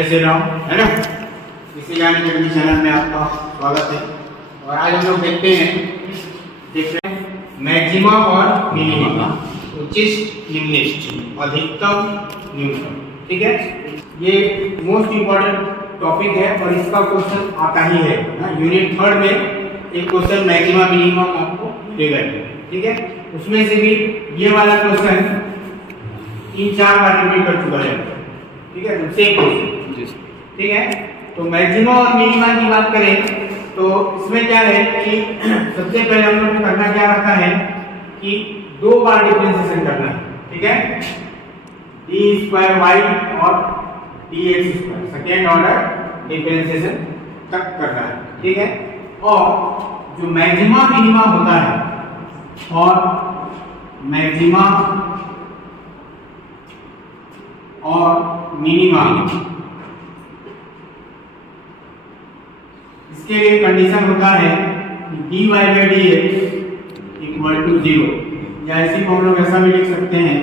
जय राम, है ना। इसी ज्ञान अकेडमी चैनल में आपका स्वागत है। और आज हम लोग देखते हैं मैक्सिमा और मिनिमा, उच्चिष्ट निम्निष्ठ, अधिकतम न्यूनतम। ठीक है, ये मोस्ट इम्पोर्टेंट टॉपिक है और इसका क्वेश्चन आता ही है ना। यूनिट 3 में एक क्वेश्चन मैक्सिमा मिनिमा आपको देगा। ठीक है, उसमें से भी ये वाला क्वेश्चन 3-4 बार रिपीट कर चुका है। ठीक है, तो सेम क्वेश्चन। ठीक है, तो मैक्सिमा और मिनिमा की बात करें तो इसमें क्या है कि सबसे पहले हम लोग को करना क्या रहता है कि 2 बार डिफरेंशिएशन करना है। ठीक है, d2y और dx2 सेकेंड ऑर्डर डिफरेंशिएशन तक करना है। ठीक है, और जो मैक्सिमा मिनिमा होता है और मैक्सिमा और मिनिमा, इसके लिए कंडीशन होता है dy by dx equal to 0, या इसी को हम लोग ऐसा भी लिख सकते हैं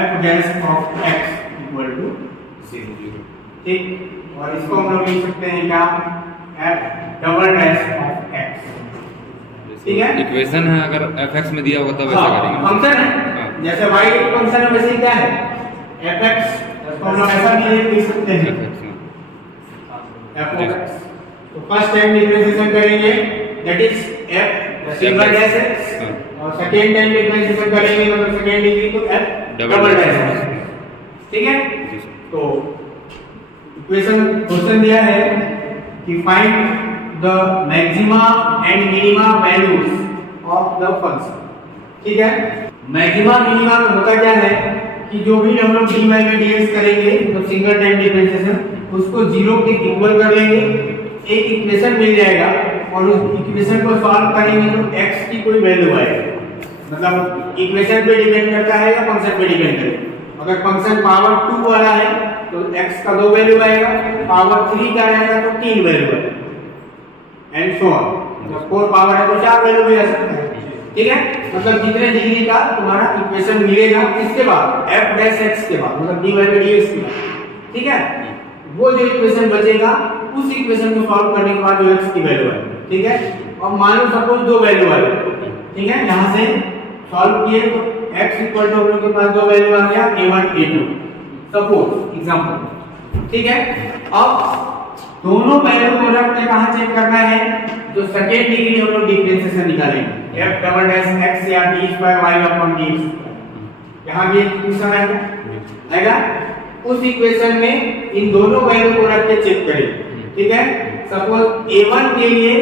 f dash of x equal to 0। ठीक, और इसको हम लोग लिख सकते हैं क्या, f double dash of x। ठीक है, इक्वेशन है, अगर fx में दिया होगा तब ऐसा करेंगे। फंक्शन है, जैसे y एक फंक्शन है वैसे क्या है fx, तो हम लोग ऐसा भी लिख सकते हैं f of x। तो फर्स्ट टाइम डिफरेंशिएशन करेंगे that is f single dash x, और सेकेंड टाइम डिफरेंशिएशन करेंगे मतलब सेकेंड डिग्री तो f डबल डैश x। ठीक है, तो इक्वेशन क्वेश्चन दिया है कि find the maxima and minima values of the function. ठीक है, मैक्सिमा मिनिमा में होता क्या है कि जो भी हम लोग dy by dx करेंगे तो सिंगल टाइम डिफरेंशिएशन उसको 0 के इक्वल कर लेंगे, एक इक्वेशन मिल जाएगा और उस इक्वेशन को सॉल्व करेंगे तो x की कोई वैल्यू आएगी। मतलब इक्वेशन पे डिपेंड करता है या फंक्शन पे डिपेंड करेगा। अगर फंक्शन पावर 2 वाला है तो x का 2 वैल्यू आएगा, पावर 3 का रहेगा तो 3 वैल्यू आएगा, एंड सो ऑन। तो 4 पावर है तो 4 वैल्यू भी आ सकता है। ठीक है, मतलब जितने डिग्री का तुम्हारा इक्वेशन मिलेगा इसके बाद f डैश x के बाद मतलब dy by dx के बाद। ठीक है, वो जो इक्वेशन बचेगा उस इक्वेशन को सॉल्व करने के बाद जो x की वैल्यू है। ठीक है, और मान लो सपोज 2 वैल्यू आ गई। ठीक है, यहां से सॉल्व किए तो x इक्वल टू हम लोग के पास 2 वैल्यू आ गया a1 a2 सपोज एग्जांपल। ठीक है, अब दोनों वैल्यू को रख के कहां चेक करना है, जो सेकेंड डिग्री हम लोग डिफरेंशिएशन निकालेंगे f डबल डैश x या d2y अपॉन dx। यहां भी इक्वेशन आएगा, उस इक्वेशन में इन दोनों वैल्यू को रख के चेक करें। ठीक है, सपोज a1 के लिए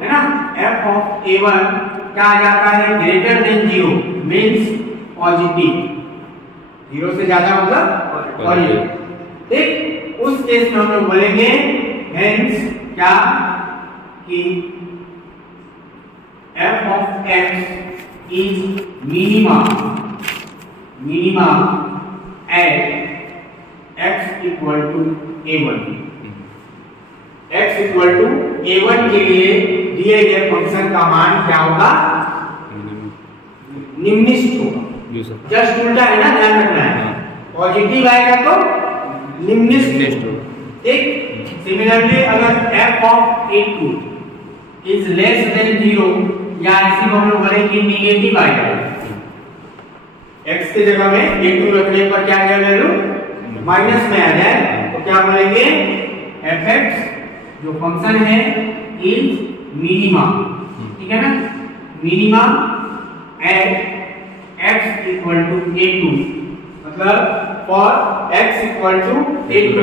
है ना, f ऑफ a1 क्या आ जाता है ग्रेटर देन 0 मींस पॉजिटिव, 0 से ज्यादा मतलब पॉजिटिव। ठीक, उस केस में हम लोग बोलेंगे हेंस क्या कि f of x is minima at x equal to a1। x equal to a1 के लिए दिए गए फंक्शन का मान क्या होगा, निम्निष्ठ होगा। जस्ट उल्टा है ना, ध्यान रखना है, पॉजिटिव आएगा तो निम्निष्ठ होगा। ठीक, सिमिलरली अगर f of a2 is less than 0 या इसी को हम लोग बोलेंगे नेगेटिव आएगा, x की जगह में a2 रखने पर क्या आ जाएगा वैल्यू माइनस में आ जाए, तो क्या बोलेंगे fx जो फंक्शन है इज मिनिमा। ठीक है ना, minima at x equal to a2, मतलब for x equal to a2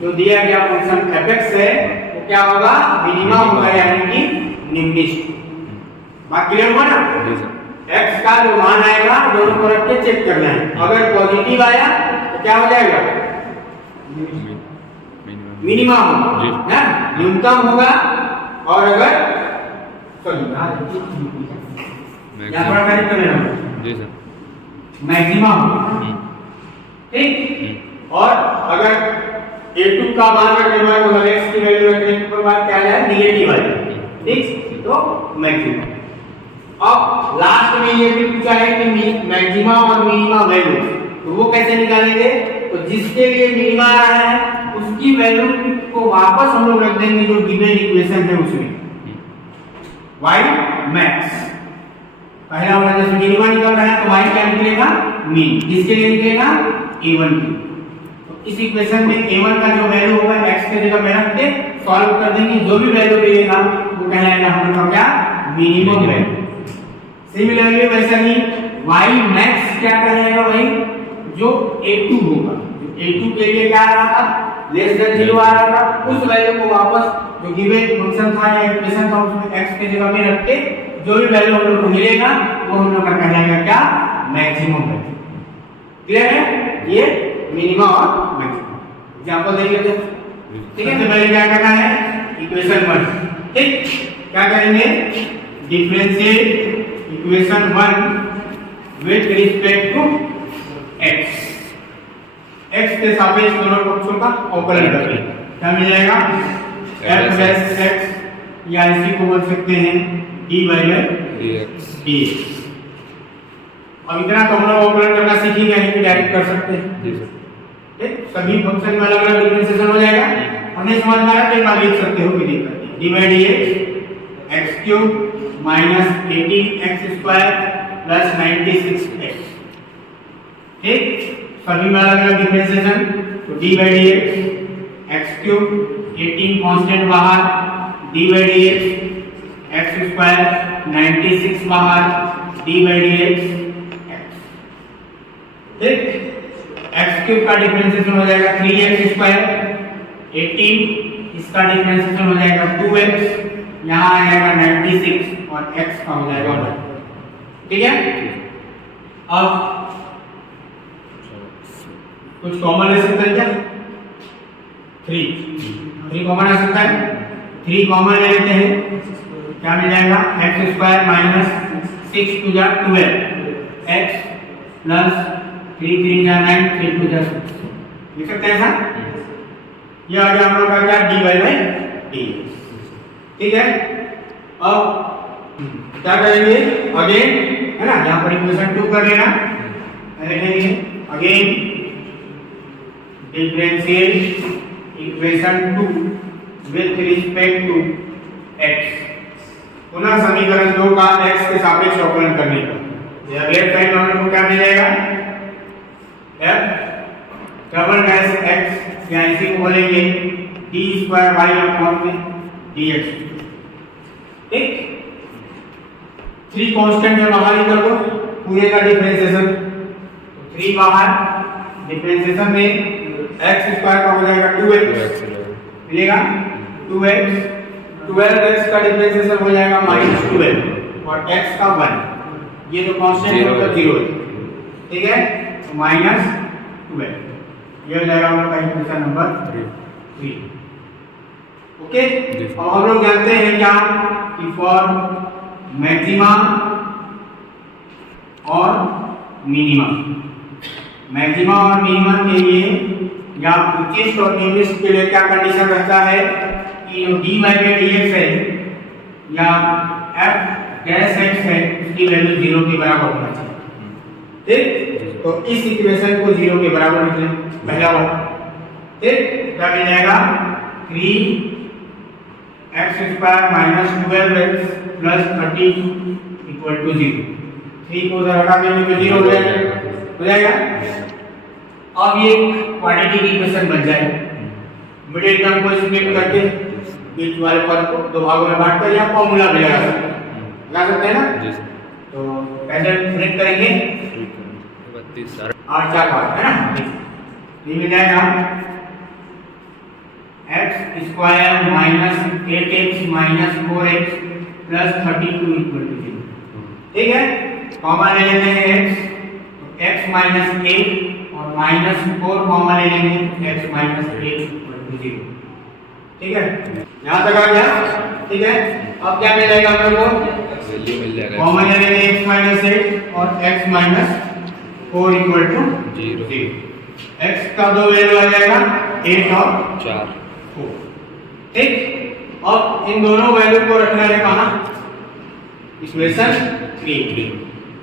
जो दिया गया फंक्शन fx है तो क्या होगा, मिनिमा होगा यानी कि निम्निष्ठ। बात क्लियर हुआ ना। x का जो मान आएगा दोनों को रख के चेक करना है, अगर पॉजिटिव आया तो क्या हो जाएगा मिनिमा होगा, न्यूनतम होगा, और अगर मैक्सिमा होगा। ठीक, और अगर a2 का मान रखने के बाद मतलब x की वैल्यू रखने के बाद क्या आ जाए नेगेटिव आ जाए। ठीक, तो मैक्सिमा। अब लास्ट में ये भी पूछा है कि मैक्सिमा और मिनिमा वैल्यू, तो वो कैसे निकालेंगे, तो जिसके लिए मिनिमा आ रहा है उसकी वैल्यू को वापस हम लोग रख देंगे जो गिवन इक्वेशन है उसमें, y मैक्स। पहला वाला जैसे मिनिमा निकल रहा है तो y क्या निकलेगा, मीन। किसके लिए निकलेगा, a1 की। तो इस इक्वेशन में a1 का जो वैल्यू होगा x के जगह में रख के सॉल्व कर देंगे, जो भी वैल्यू मिलेगा वो कहलाएगा हम लोग का क्या, मिनिमम वैल्यू। सिमिलरली वैसे ही y मैक्स क्या कहलाएगा, वही जो a2 होगा। a2 के लिए क्या आ रहा था, लेस देन 0 आ रहा था, उस वैल्यू को वापस जो गिवन फंक्शन था या इक्वेशन था उसमें x के जगह में रख के जो भी वैल्यू हम लोग को मिलेगा वो हम लोग का कहलाएगा क्या, मैक्सिमम वैल्यू। क्लियर है, ये मिनिमम और मैक्सिमम एग्जांपल देख लेते हैं। ठीक है, तो पहले क्या करना है, इक्वेशन 1, ठीक, क्या करेंगे, differentiate equation 1 with respect to x। x के सापेक्ष दोनों पक्षों का अवकलन करेंगे, क्या मिल जाएगा, f प्लस x, या इसी को बोल सकते हैं dy बाय dx। अब इतना तो हम लोग अवकलन करना सीखेंगे, नहीं डायरेक्ट कर सकते हैं। ठीक, सभी फंक्शन में अलग अलग डिफरेंशिएशन हो जाएगा। हमने समझ में आया तो आप लिख सकते हो कि दिक्कत नहीं, dy by dx x cube minus 18x square plus 96x। ठीक, सभी में अलग अलग डिफरेंशिएशन, तो dy by dx x cube 18 constant बाहर, dy by dx x square 96 बाहर, dy बाय dx x। ठीक, x क्यूब का डिफरेंशिएशन हो जाएगा 3x स्क्वायर, 18 इसका डिफरेंशिएशन हो जाएगा 2x, यहाँ आ जाएगा 96 और x का हो जाएगा 1। ठीक है, अब कुछ कॉमन ले सकते हैं क्या, 3 कॉमन आ सकता है, 3 कॉमन ले लेते हैं, क्या मिल जाएगा, x स्क्वायर माइनस 6 टू जा 12 x प्लस 3 3 जा 9 3 टू जा 6। लिख सकते हैं ऐसा, ये आ गया हम लोग का क्या, dy बाय dx। ठीक है, अब क्या करेंगे, अगेन है ना, यहाँ पर इक्वेशन 2 कर लेना, लिखेंगे again differentiate equation 2 with respect to x। पुनः समीकरण 2 का x के सापेक्ष अवकलन करने का, लेफ्ट साइड में हम लोग को क्या मिल जाएगा, f डबल डैश x, या इसी को बोलेंगे d स्क्वायर y अपॉन में dx। ठीक, 3 कांस्टेंट है, बाहर निकल दो पूरे का डिफरेंशिएशन, 3 बाहर, डिफरेंशिएशन में x स्क्वायर का हो जाएगा 2x मिलेगा, 2x 12x का डिफरेंशिएशन हो जाएगा -12 और x का 1, ये जो कांस्टेंट है वो 0 है। ठीक है, तो -12 ये हो जाएगा हमारा इक्वेशन नंबर 3। ओके, अब हम लोग जानते हैं क्या कि फॉर मैक्सिमा और मिनिमा, मैक्सिमा और मिनिमा के लिए या उच्चिष्ट और निम्निष्ट के लिए क्या कंडीशन रहता है कि जो dy बाय dx है या f डैश x है उसकी वैल्यू 0 के बराबर होना चाहिए। ठीक, तो इस इक्वेशन को 0 के बराबर लिख लें, पहला वाला। ठीक, क्या मिल जाएगा, 3x square minus 12x plus 30 equal to 0। 3 को उधर हटा देंगे तो 0 हो जाएगा। अब ये क्वाड्रेटिक इक्वेशन बन जाएगा, मिडिल टर्म को स्प्लिट करके बीच वाले पद को 2 भागों में बांटकर या फॉर्मूला भी लगा सकते हैं ना। तो पहले ब्रेक करेंगे 32 और 4 बार है ना, ये मिल जाएगा x square minus 8x minus 4x plus 32 equal to 0। ठीक है, कॉमन ले लेते हैं x, तो x माइनस 8 और माइनस 4 कॉमन ले लेंगे, x माइनस 8 इक्वल टू 0। ठीक है, यहाँ तक आ गया। ठीक है, अब क्या मिल जाएगा हम लोग को, वैल्यू मिल जाएगा, कॉमन ले लेंगे x माइनस 8 और x minus 4 equal to 0। x का दो वैल्यू आ जाएगा 8 और 4। ठीक, अब इन दोनों वैल्यू को रखना है कहाँ, इक्वेशन 3।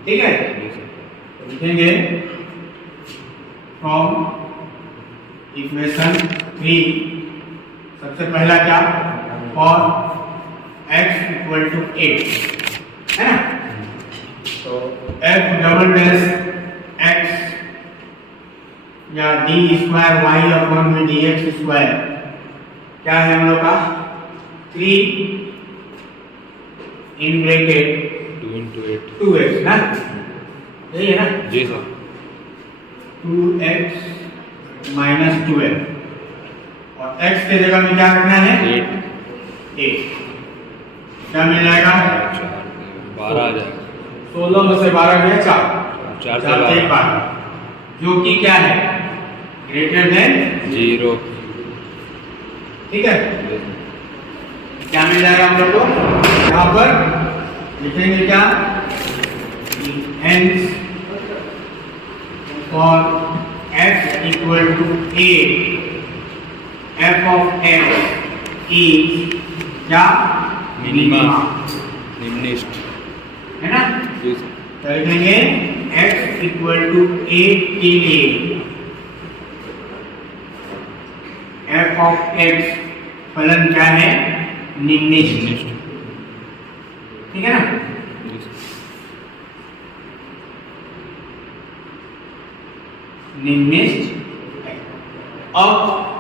ठीक है, लिखेंगे फ्रॉम इक्वेशन 3 सबसे पहला क्या, फॉर x इक्वल टू 8 है ना, तो f डबल डैश x या डी स्क्वायर वाई अपॉन में डी एक्स स्क्वायर क्या है हम लोग का 3 इन ब्रैकेट 2 into 8 2x ना, यही है ना, जी सर 2x माइनस 12 और x के जगह में क्या रखना है 8 क्या मिल जाएगा 12 आ जाएगा 16 में से 12 गया 4 4 से 12 जो कि क्या है ग्रेटर देन 0 ठीक है, क्या मिल जाएगा हम लोग को यहाँ पर लिखेंगे क्या hence for x equal to 8 f of x is क्या मिनिमा निम्निष्ठ है ना, जी सर तो लिखेंगे x इक्वल टू 8 के लिए f of x फलन क्या है निम्निष्ठ, ठीक है ना, जी सर निम्निष्ठ है। अब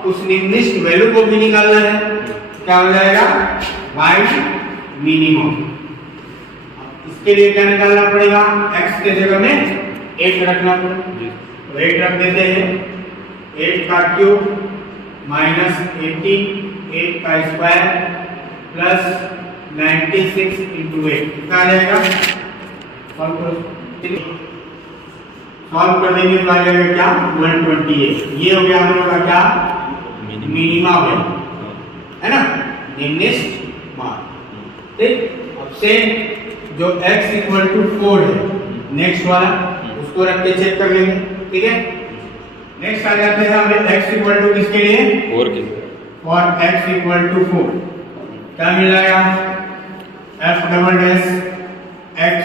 उस निम्निष्ठ वैल्यू को भी निकालना है, क्या हो जाएगा y मिनिमम। इसके लिए क्या निकालना पड़ेगा, x के जगह में 8 रखना पड़ेगा, तो 8 रख देते हैं, 8 का क्यूब माइनस 18 8 का स्क्वायर प्लस 96 इंटू 8 कितना आ जाएगा, सॉल्व कर देंगे तो आ जाएगा क्या 128। ये हो गया हम लोग का क्या मिनिमा वैल्यू है ना, निम्निष्ठ मान। ठीक, अब से जो x इक्वल टू 4 है नेक्स्ट वाला उसको रख के चेक कर लेंगे, ठीक है। नेक्स्ट आ जाते हैं हमें x इक्वल टू किसके लिए 4 के और x इक्वल टू 4 क्या मिल जाएगा f double dash x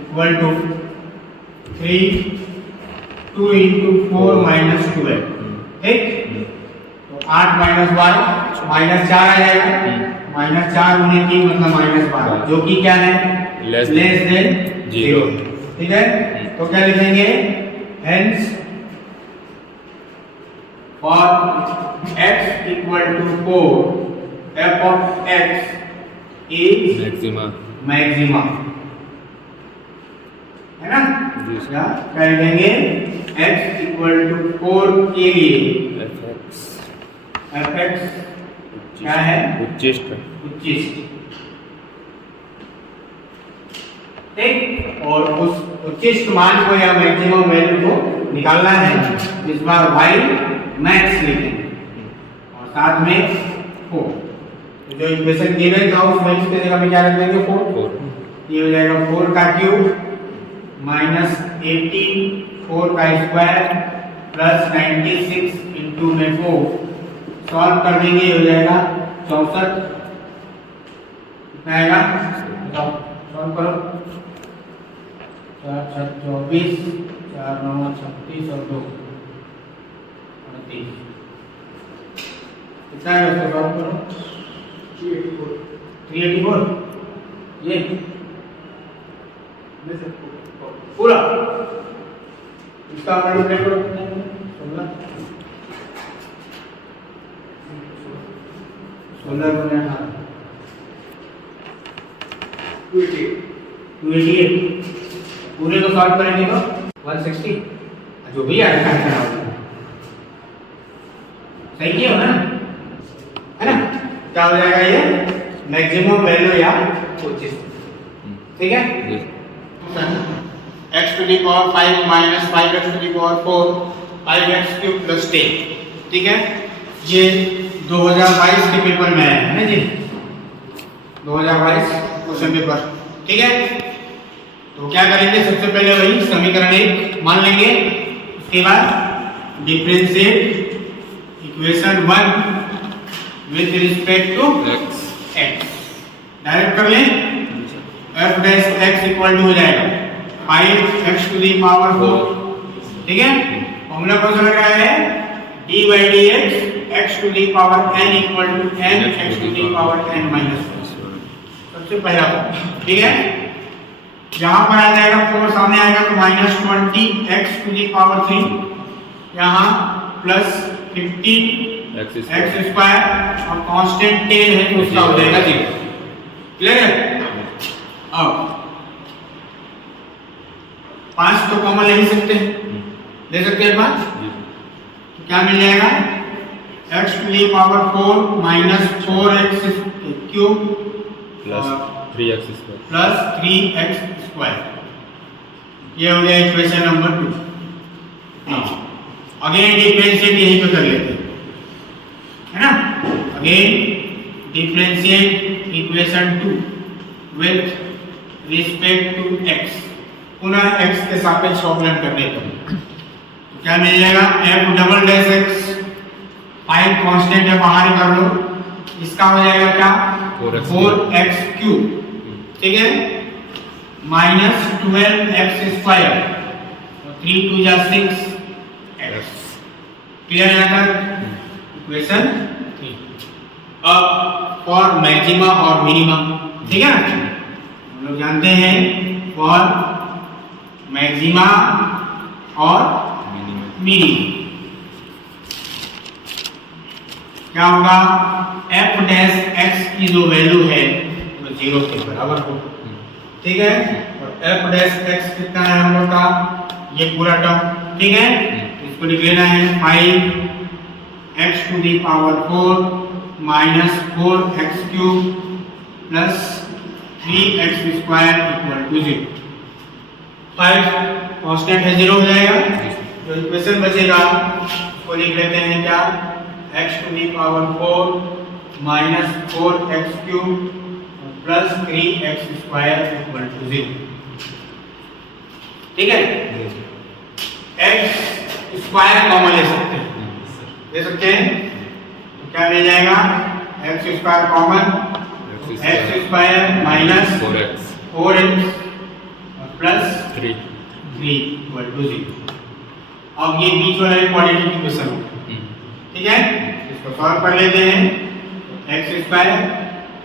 equal to 3 2 into 4 minus 12 ठीक, तो 8 माइनस 12 माइनस 4 आ जाएगा, माइनस 4 होने की मतलब माइनस 12 जो कि क्या है लेस देन 0, ठीक है। तो क्या लिखेंगे hence for x equal to 4 f of x is maxima है ना, क्या लिखेंगे x इक्वल टू 4 के लिए fx क्या है उच्चिष्ट ठीक, और उस उच्चिष्ट मान को या मैक्सिमम वैल्यू को निकालना है, इस बार y मैक्स लिखेंगे और साथ में 4, तो जो इक्वेशन गिवन था उस वैल्यू की जगह में क्या रख देंगे 4, ये हो जाएगा 4 का क्यूब माइनस 18 4 का स्क्वायर प्लस 96 इंटू में 4 सॉल्व कर देंगे हो जाएगा 64 कितना आएगा सॉल्व करो 4 6 24 4 9 36 और 2 38 कितना आएगा इसको सॉल्व करो 384 ये पूरा इसका मल्टीप्लाई करो 16 गुना 288 पूरे को सॉल्व करेंगे तो 160 जो भी आएगा सही किया हो ना, है ना, क्या हो जाएगा ये मैक्सिमम वैल्यू या 25, ठीक है। x to the power 5 minus 5x to the power 4 5x cube plus 10, ठीक है। ये 2022 के पेपर में आया है ना जी, 2022 क्वेश्चन पेपर, ठीक है। तो क्या करेंगे, सबसे पहले वही समीकरण 1 मान लेंगे, उसके बाद differentiate equation 1 with respect to x direct कर लें, f dash x equal to हो जाएगा 5x to the power 4, ठीक है। फॉर्मूला कौन सा लग रहा है D by D X to the power N equal to N X to the power N minus 1। सबसे पहला, ठीक है। यहाँ पर आ जाएगा 4 सामने आएगा तो -20 एक्स टू दी पावर 3, यहाँ प्लस 15 एक्स स्क्वायर और कांस्टेंट 10 है तो उसका हो जाएगा 0। क्लियर है? अब 5 तो कॉमन ले सकते हैं, ले सकते हैं 5, तो क्या मिल जाएगा x to the power 4 minus 4x cube plus 3x square plus 3x square. ये हो गया इक्वेशन नंबर 2। अगेन डिफरेंशिएट यहीं पे कर लेते हैं, है ना। Again differentiate equation 2 with respect to x, पुनः x के सापेक्ष अवकलन करने पर तो क्या मिल जाएगा f double dash x, 5 constant है बाहर कर लो, इसका हो जाएगा क्या 4x क्यूब, ठीक है, माइनस 12x स्क्वायर, 3 2 जा 6 x। क्लियर है ना इक्वेशन 3। अब फॉर मैक्सिमा और मिनिमा, ठीक है, हम लोग जानते हैं फॉर मैक्सिमा और मिनिमा क्या होगा, f डैश x की जो वैल्यू है वो 0 के बराबर हो, ठीक है। और f डैश x कितना है हम लोग का, ये पूरा टर्म, ठीक है। इसको लिख लेना है 5x to the power 4 minus 4x cube plus 3x square equal to 0। 5 constant है 0 हो जाएगा, जो इक्वेशन बचेगा उसको लिख लेते हैं क्या, x to the power 4 minus 4x cube plus 3x square equal to 0, ठीक है। x स्क्वायर कॉमन ले सकते हैं, ले सकते हैं, तो क्या मिल जाएगा x square common, x square minus 4x plus 3 equal to 0। अब ये बीच वाला क्वाड्रेटिक इक्वेशन हो, ठीक है। इसको सॉल्व कर लेते हैं, एक्स स्क्वायर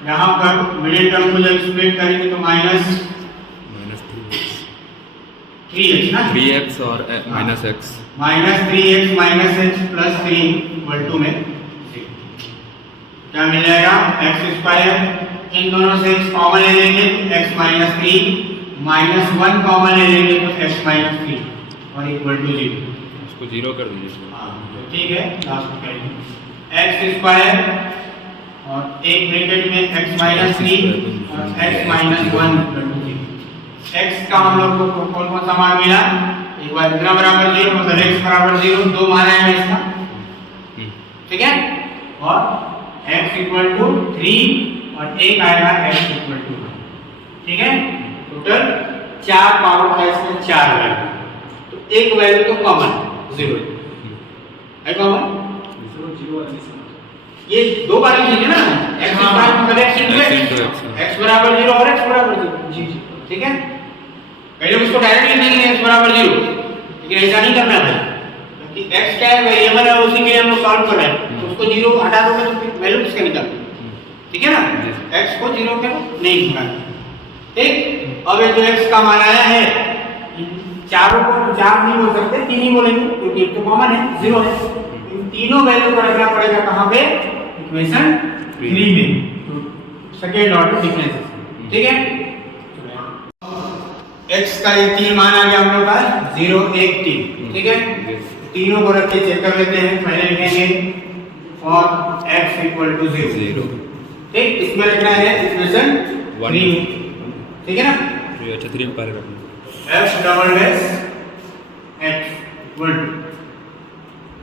यहाँ पर मिडिल टर्म को जब स्प्लिट करेंगे तो माइनस 3x ना, 3x और minus x, minus 3x minus x plus 3 equal to में 0। क्या मिल जाएगा एक्स स्क्वायर, इन दोनों से x कॉमन ले लेंगे तो x माइनस 3 माइनस 1 कॉमन ले लेंगे तो x माइनस 3 और इक्वल टू 0। इसको 0 कर दीजिए। हाँ तो ठीक है, लास्ट में करेंगे एक्स स्क्वायर और एक ब्रैकेट में x माइनस 3 और x माइनस 1 x का हम लोग को कौन कौन सा मान मिला, एक बार इतना बराबर 0 मतलब x बराबर 0, 2 मान आया इसका, ठीक है। और x इक्वल टू 3 और एक आएगा x इक्वल टू 1, ठीक है। टोटल 4 पावर का इसमें 4 वैल्यू, तो एक वैल्यू तो कॉमन 0 है, कॉमन 0 ये दो बार लिखेंगे ना, x बराबर x बराबर 0 और x बराबर 0, जी जी, ठीक है। पहले उसको डायरेक्ट लिखेंगे x बराबर 0, लेकिन ऐसा नहीं करना है क्योंकि x क्या है वेरिएबल है, उसी के लिए हम लोग सॉल्व कर रहे हैं, तो उसको 0 हटा दोगे तो फिर वैल्यू किसका निकलेगा, ठीक है ना। x को 0 पे नहीं घटाना, ठीक। अब ये जो x का मान आया है, चारों को 4 नहीं बोल सकते, 3 ही बोलेंगे क्योंकि एक तो कॉमन है 0 है, इन तीनों वैल्यू को रखना पड़ेगा कहां पे, इक्वेशन 3 में, तो सेकंड ऑर्डर डिफरेंस, ठीक है। x का ये 3 मान आ गया हम लोग का 0 1 3, ठीक है। तीनों को रख के चेक कर लेते हैं, पहले लिखेंगे और x इक्वल टू 0, ठीक। इसमें रखना है इक्वेशन 3, ठीक है ना। अच्छा 3 पर रखना, f double dash x equal to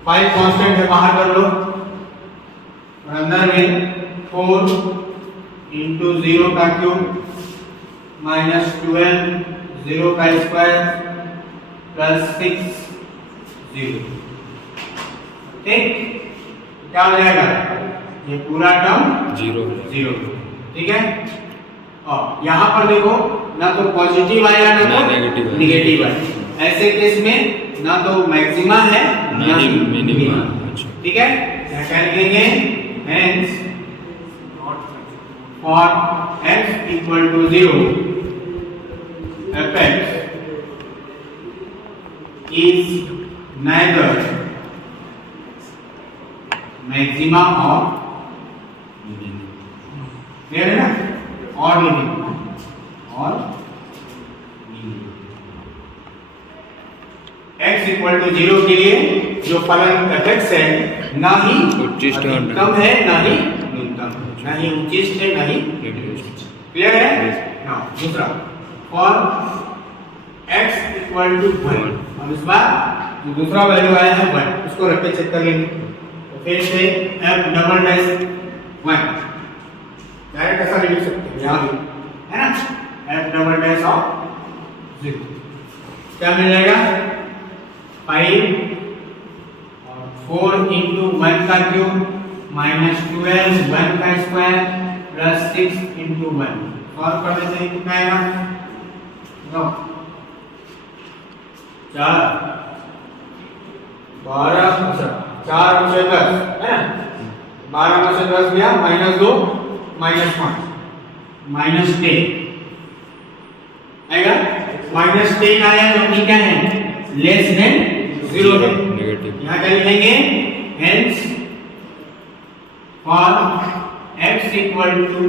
5 constant है बाहर कर लो और अंदर में 4 इंटू 0 का क्यूब माइनस 12 0 का स्क्वायर प्लस 6 0, ठीक। क्या हो जाएगा, ये पूरा टर्म 0, ठीक है। और यहाँ पर देखो ना तो पॉजिटिव आएगा ना तो नेगेटिव आएगा, ऐसे केस में ना तो मैक्सिमा है ना ही मिनिमा। अच्छा। ठीक है, यहाँ क्या लिखेंगे, hence for x equal to 0 fx is neither maxima or clear है ना, और मिनिमा और x इक्वल टू 0 के लिए जो फलन fx है ना ही उच्चिष्ट अधिकतम है ना ही न्यूनतम, ना ही उच्चिष्ट है ना ही, क्लियर है ना। दूसरा फॉर x इक्वल टू 1, अब इस बार जो दूसरा वैल्यू आया है 1 उसको रख के चेक कर लेंगे, तो फिर से f डबल डैश 1 डायरेक्ट ऐसा लिख सकते हैं यहाँ है ना, f डबल डैश ऑफ 0 क्या मिल जाएगा 5 और 4 इंटू 1 का क्यूब माइनस 12 1 का स्क्वायर प्लस 6 इंटू 1, सॉल्व कर देते हैं, कितना आएगा, नो 4 12 4 में से 10 है ना, 12 में से 10 गया माइनस 2 माइनस 5 माइनस 10 आएगा, माइनस 10 आया तो क्या है, लेस देन 0 है, नेगेटिव। यहाँ क्या लिखेंगे, hence for x equal to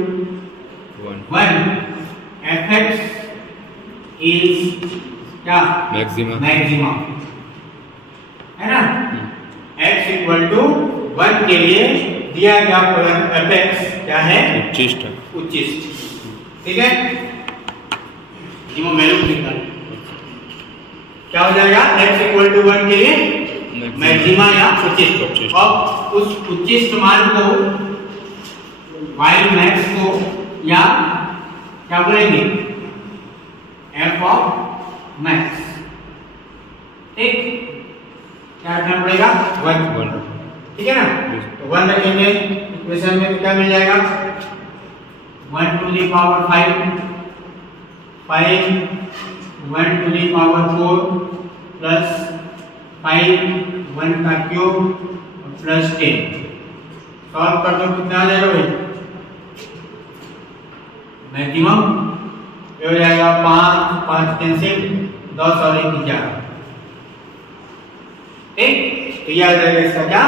1 fx is क्या, मैक्सिमा मैक्सिमा है ना, x इक्वल टू 1 के लिए दिया गया फलन fx क्या है, उच्चिष्ट। उच्चिष्ट, ठीक है, इमो मेलू निकाल क्या हो जाएगा, x इक्वल टू 1 के लिए मैक्सिमा या उच्चिष्ट, और उस उच्चिष्ट मान को y मैक्स को या क्या बोलेंगे, f ऑफ मैक्स, ठीक, क्या रखना पड़ेगा 1, ठीक है ना, तो 1 रखेंगे इक्वेशन में, तो क्या मिल जाएगा 1 to the power 5 1 to the power 4 plus 5 1 का क्यूब प्लस 10, सॉल्व कर दो कितना आ जाएगा भाई, मैक्सिमम ये हो जाएगा 5 कैंसिल 10 और 1 11, ठीक, तो यह आ जाएगा इसका क्या,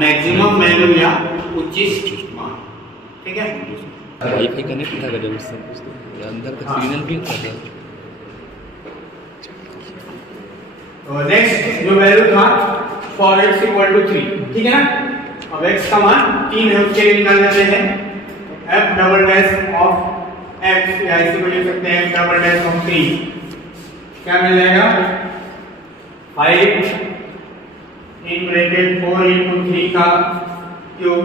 मैक्सिमम वैल्यू या उच्चिष्ट मान, ठीक है। वाईफाई कनेक्ट था जब इससे अंदर तक सिग्नल भी था। तो नेक्स्ट जो वैल्यू था फॉर x इक्वल टू 3, ठीक है ना, अब x का मान 3 है उसके लिए निकाल लेते हैं, f double dash of x या इसी को लिख सकते हैं f डबल डैश ऑफ 3, क्या मिल जाएगा 5 इन ब्रैकेट 4 into 3 का क्यूब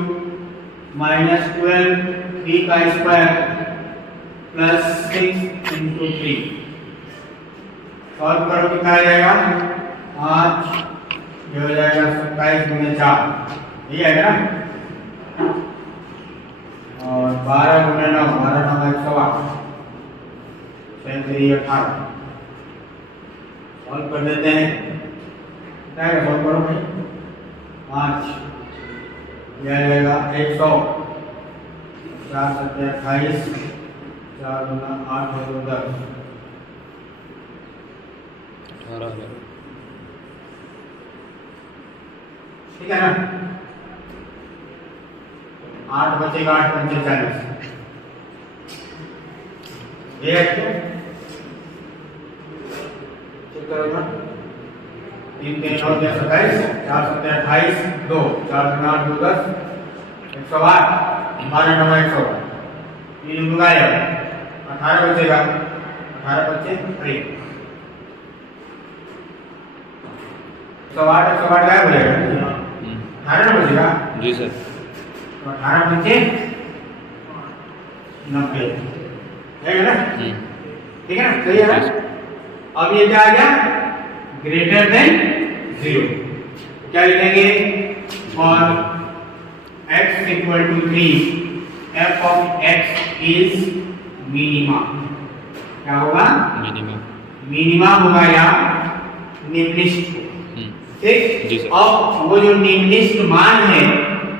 माइनस 12 3 का स्क्वायर प्लस 6 into 3, सॉल्व करो कितना आ जाएगा 5, ये हो जाएगा 27 गुणे 4, ये आएगा ना, और 12 गुणे 9 12 9 108 3 18, सॉल्व कर देते हैं, क्या है सॉल्व करो भाई 5, यह आ जाएगा 100 4 7 28 4 गुना 8 और 10 18,000, ठीक है ना, 8 बचेगा 8 पंचे 40, ये है क्या, चेक करो ना, 3 3 9 10 27 4 7 28 2 4 गुना 8 2 10 108 12 9 100, ये दूंगा यार 18 बचेगा, 18 बचे 3 108 108 क्या बोलेगा 18 बचेगा जी सर, तो 18 बचे 90 है ना, ठीक है ना, सही है ना। अब ये क्या आ गया ग्रेटर देन 0, क्या लिखेंगे for x equal to 3 f of x is minima, क्या होगा मिनिमम, मिनिमा होगा या निम्नलिखित, ठीक। जी सर। अब वो जो निम्नलिखित मान है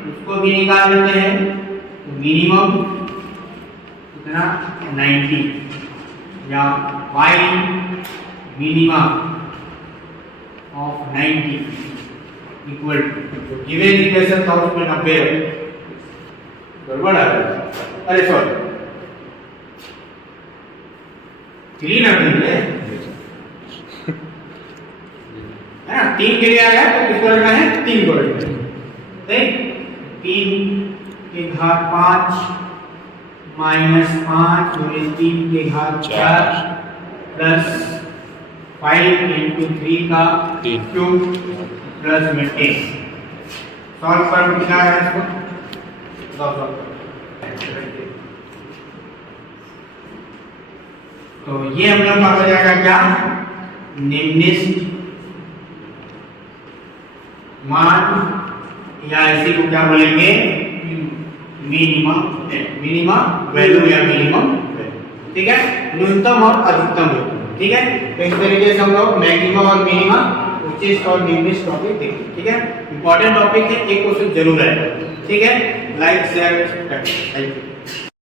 उसको भी निकाल लेते हैं। तो मिनिमम कितना 90 या y minimum of 90 equal to given equation था उसमें 90 गड़बड़ आ गई। अरे सॉरी 3 नंबर है ना, 3 के लिए आया तो किसको रखना है 3 को रखना है। 3 के घात 5 माइनस 5 गुणे 3 के घात 4 प्लस 5 इंटू 3 का क्यूब प्लस में 10 सॉल्व कर क्या है इसको सॉल्व तो ये हम लोग का हो जाएगा क्या निम्नलिखित मान या इसी को क्या बोलेंगे मिनिमम वैल्यू या मिनिमम वैल्यू। ठीक है, न्यूनतम और अधिकतम वैल्यू। ठीक है, तो इस तरीके से हम लोग मैक्सिमम और मिनिमम उच्चतम और निम्नलिखित टॉपिक देखेंगे। ठीक है, इंपॉर्टेंट टॉपिक है, एक क्वेश्चन जरूर है। ठीक है, लाइक शेयर थैंक यू।